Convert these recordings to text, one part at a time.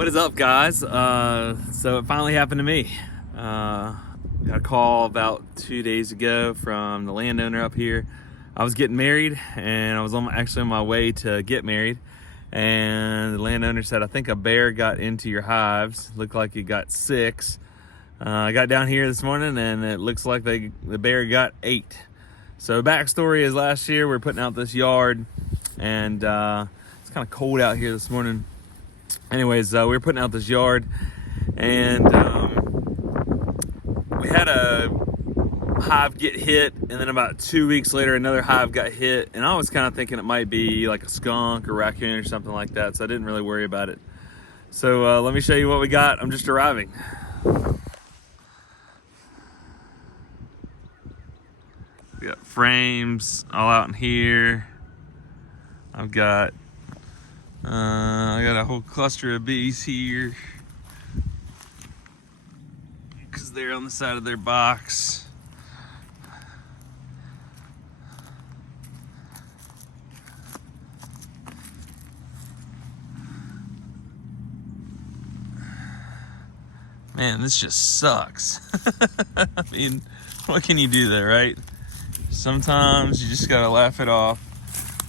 What is up, guys? So it finally happened to me. Got a call about 2 days ago from the landowner up here. I was getting married, and I was actually on my way to get married. And the landowner said, "I think a bear got into your hives. Looked like it got 6. I got down here this morning, and it looks like the bear got 8. So backstory is last year we were putting out this yard, and it's kind of cold out here this morning. Anyways, we were putting out this yard, and we had a hive get hit, and then about 2 weeks later another hive got hit, and I was kind of thinking it might be like a skunk or raccoon or something like that, so I didn't really worry about it. So let me show you what we got. I'm just arriving. We got frames all out in here. I've got I got a whole cluster of bees here because they're on the side of their box. Man, this just sucks. I mean, what can you do there, right? Sometimes you just gotta laugh it off.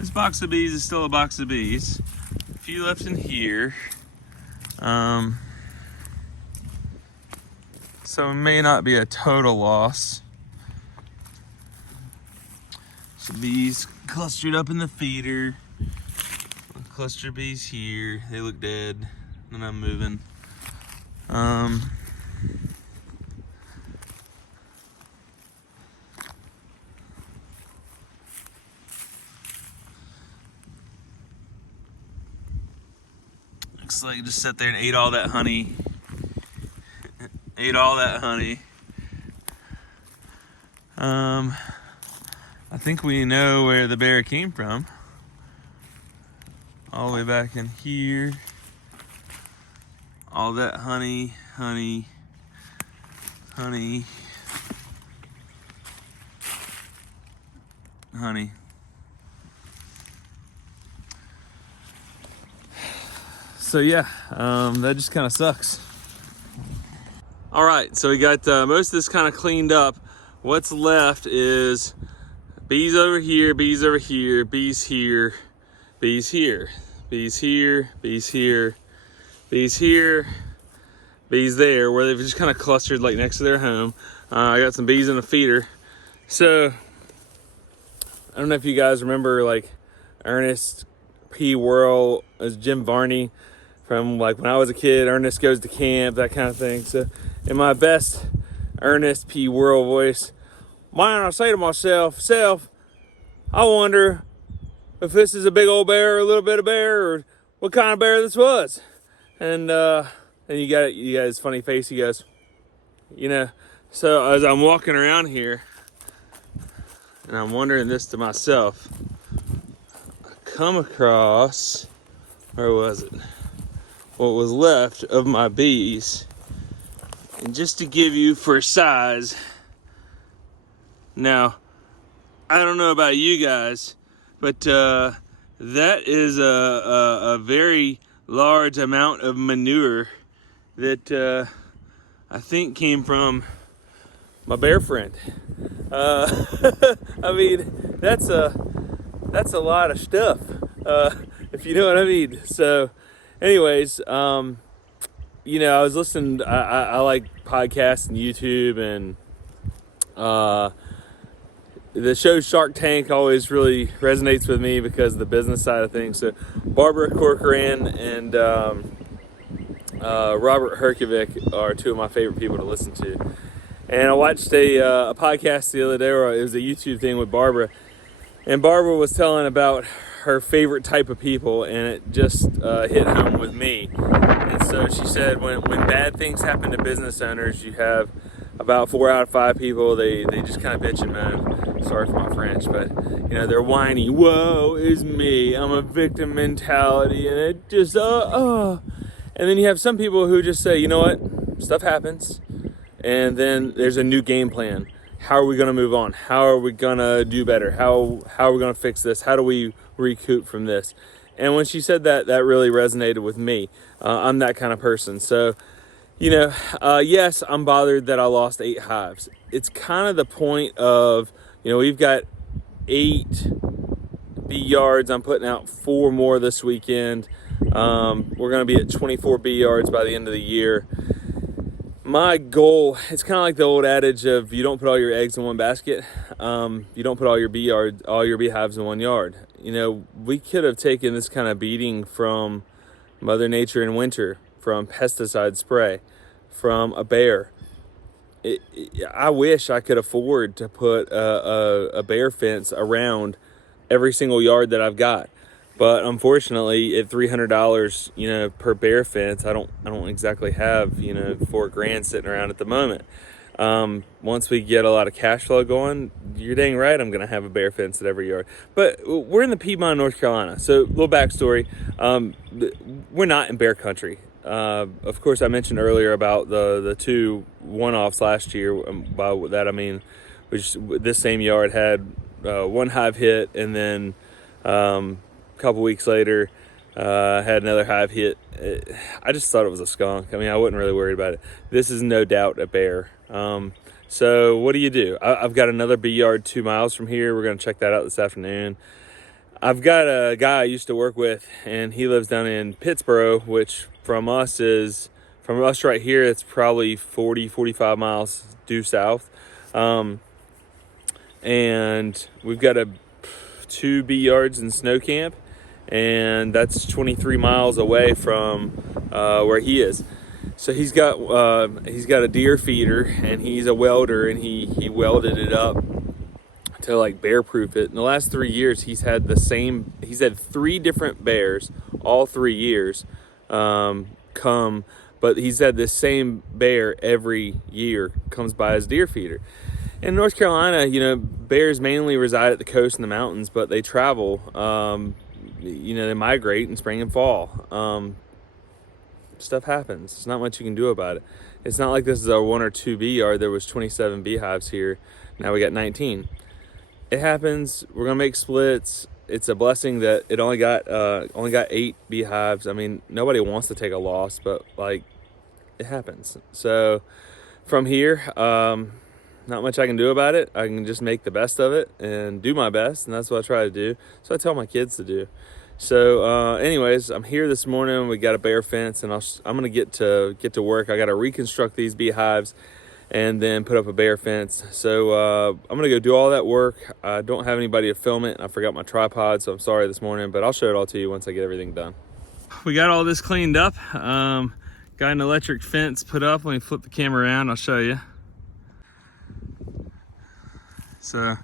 This box of bees is still a box of bees. A few left in here. So it may not be a total loss. Some bees clustered up in the feeder. A cluster of bees here. They look dead. And I'm moving. Looks like it just sat there and ate all that honey. Ate all that honey. I think we know where the bear came from. All the way back in here. All that honey, honey, honey, honey. So yeah, that just kind of sucks. All right, so we got most of this kind of cleaned up. What's left is bees over here, bees over here, bees here, bees here, bees here, bees here, bees here, bees there, where they've just kind of clustered like next to their home. I got some bees in a feeder. So I don't know if you guys remember like Ernest P. Worrell as Jim Varney from like when I was a kid. Ernest Goes to Camp, that kind of thing. So in my best Ernest P. Worrell voice, man, I say to myself, I wonder if this is a big old bear or a little bit of bear, or what kind of bear this was. And you got his funny face. He goes, so as I'm walking around here and I'm wondering this to myself, I come across, where was it? What was left of my bees. And just to give you for size, now, I don't know about you guys, but that is a very large amount of manure that I think came from my bear friend. I mean, that's a lot of stuff, if you know what I mean. So anyways, I was listening, I like podcasts and YouTube, and the show Shark Tank always really resonates with me because of the business side of things. So Barbara Corcoran and Robert Herjavec are two of my favorite people to listen to. And I watched a podcast the other day, or it was a YouTube thing with Barbara, and Barbara was telling about her favorite type of people, and it just hit home with me. And so she said when bad things happen to business owners, you have about 4 out of 5 people, they just kind of bitch and moan. Sorry for my French, but they're whiny. Woe is me, I'm a victim mentality, and it just And then you have some people who just say, you know what, stuff happens, and then there's a new game plan. How are we going to move on? How are we going to do better? How are we going to fix this? How do we recoup from this? And when she said that, that really resonated with me. I'm that kind of person. So, you know, yes, I'm bothered that I lost 8 hives. It's kind of the point of, you know, we've got 8 bee yards. I'm putting out 4 more this weekend. We're going to be at 24 bee yards by the end of the year. My goal, it's kind of like the old adage of you don't put all your eggs in one basket. You don't put all your beehives in one yard. You know, we could have taken this kind of beating from Mother Nature in winter, from pesticide spray, from a bear. I wish I could afford to put a bear fence around every single yard that I've got. But unfortunately, at $300, you know, per bear fence, I don't exactly have, you know, $4,000 sitting around at the moment. Once we get a lot of cash flow going, you're dang right I'm gonna have a bear fence at every yard. But we're in the Piedmont, North Carolina. So, little backstory: we're not in bear country. Of course, I mentioned earlier about the 2 one-offs last year. By that I mean, this same yard had 1 hive hit, and then couple weeks later had another hive hit. I just thought it was a skunk. I mean, I wasn't really worried about it. This is no doubt a bear. So what do? I've got another bee yard 2 miles from here. We're going to check that out this afternoon. I've got a guy I used to work with, and he lives down in Pittsburgh, which from us right here, it's probably 45 miles due south. And we've got 2 bee yards in snow camp, and that's 23 miles away from where he is. So he's got a deer feeder, and he's a welder, and he welded it up to like bear proof it. In the last 3 years, he's had 3 different bears all 3 years come, but he's had this same bear every year comes by his deer feeder. In North Carolina, you know, bears mainly reside at the coast and the mountains, but they travel. You know, they migrate in spring and fall. Stuff happens. There's not much you can do about it. It's not like this is a 1 or 2 bee yard. There was 27 beehives here. Now we got 19. It happens. We're gonna make splits. It's a blessing that it only got 8 beehives. I mean, nobody wants to take a loss, but like, it happens. So from here, not much I can do about it. I can just make the best of it and do my best, and that's what I try to do. So I tell my kids to do. So anyways, I'm here this morning. We got a bear fence, and I'm gonna get to work. I got to reconstruct these beehives and then put up a bear fence. So I'm gonna go do all that work. I don't have anybody to film it, and I forgot my tripod, so I'm sorry this morning, but I'll show it all to you once I get everything done. We got all this cleaned up. Got an electric fence put up. Let me flip the camera around, I'll show you. So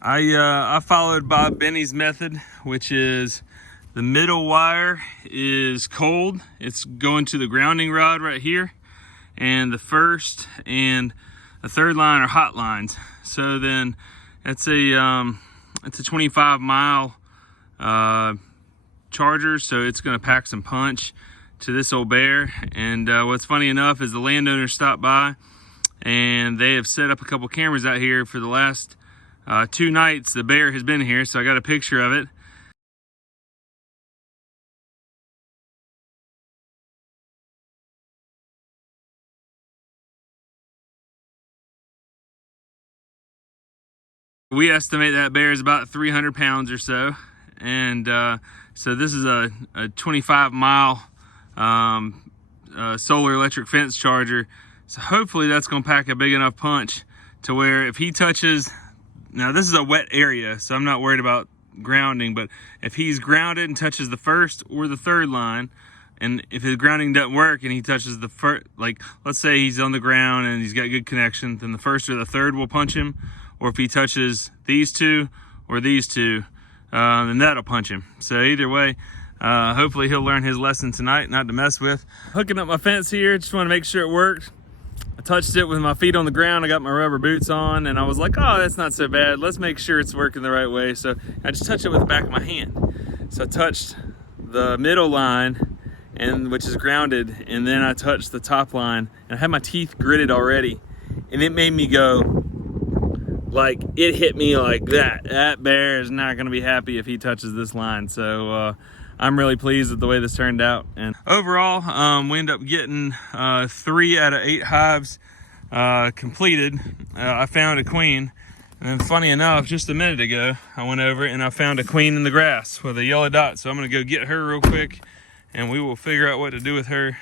I followed Bob Benny's method, which is the middle wire is cold. It's going to the grounding rod right here, and the first and the third line are hot lines. So then it's a 25 mile charger, so it's going to pack some punch to this old bear. And what's funny enough is the landowner stopped by, and they have set up a couple cameras out here for the last 2 nights. The bear has been here, so I got a picture of it. We estimate that bear is about 300 pounds or so. And so this is a 25 mile solar electric fence charger. So hopefully that's gonna pack a big enough punch to where if he touches, now this is a wet area, so I'm not worried about grounding, but if he's grounded and touches the first or the third line, and if his grounding doesn't work and he touches the first, like let's say he's on the ground and he's got good connection, then the first or the third will punch him. Or if he touches these 2 or these 2, then that'll punch him. So either way, hopefully he'll learn his lesson tonight, not to mess with. Hooking up my fence here, just want to make sure it worked. I touched it with my feet on the ground. I got my rubber boots on, and I was like, oh, that's not so bad. Let's make sure it's working the right way. So I just touched it with the back of my hand. So I touched the middle line, which is grounded, and then I touched the top line, and I had my teeth gritted already, and it made me go, like it hit me like that. That bear is not gonna be happy if he touches this line. So I'm really pleased with the way this turned out. And overall, we ended up getting 3 out of 8 hives completed. I found a queen. And then funny enough, just a minute ago, I went over and I found a queen in the grass with a yellow dot. So I'm gonna go get her real quick and we will figure out what to do with her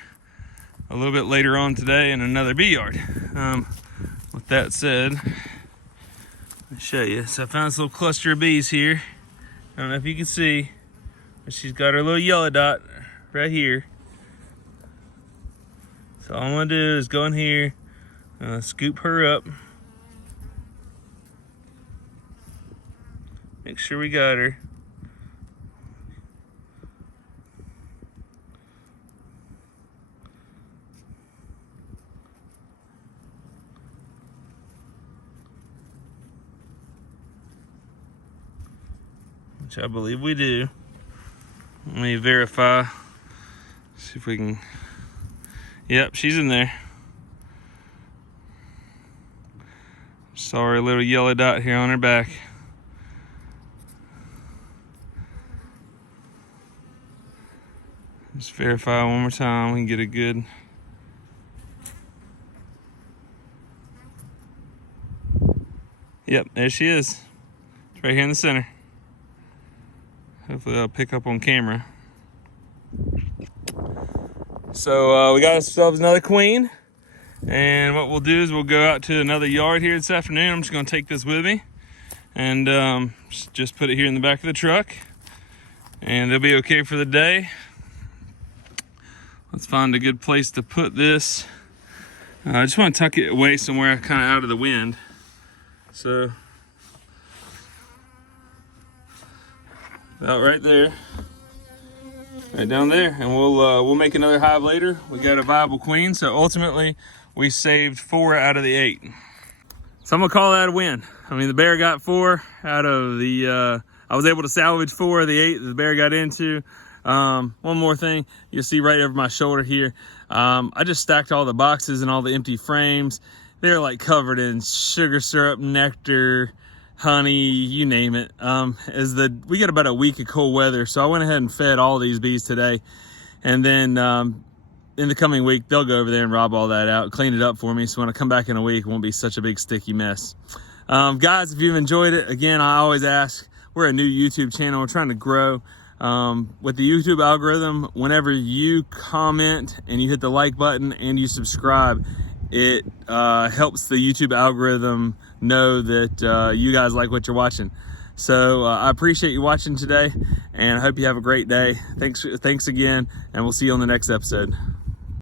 a little bit later on today in another bee yard. With that said, let me show you. So I found this little cluster of bees here. I don't know if you can see, but she's got her little yellow dot right here. So all I'm gonna do is go in here, scoop her up. Make sure we got her. Which I believe we do. Let me verify. See if we can. Yep, she's in there. Saw her little yellow dot here on her back. Just verify one more time. We can get a good. Yep, there she is. It's right here in the center. Hopefully I'll pick up on camera. So we got ourselves another queen. And what we'll do is we'll go out to another yard here this afternoon. I'm just gonna take this with me and just put it here in the back of the truck. And they'll be okay for the day. Let's find a good place to put this. I just want to tuck it away somewhere kind of out of the wind. So, about right there, right down there, and we'll make another hive later. We got a viable queen, so ultimately we saved 4 out of the 8. So I'm gonna call that a win. I mean, the bear got 4 out of the. I was able to salvage 4 of the 8 that the bear got into. One more thing, you'll see right over my shoulder here. I just stacked all the boxes and all the empty frames. They're like covered in sugar syrup, nectar, honey, you name it. We got about a week of cold weather, so I went ahead and fed all these bees today. And then in the coming week, they'll go over there and rob all that out, clean it up for me, so when I come back in a week, it won't be such a big sticky mess. Guys, if you've enjoyed it, again, I always ask, we're a new YouTube channel, we're trying to grow. With the YouTube algorithm, whenever you comment and you hit the like button and you subscribe, it helps the YouTube algorithm know that you guys like what you're watching. So I appreciate you watching today, and I hope you have a great day. Thanks again, and we'll see you on the next episode.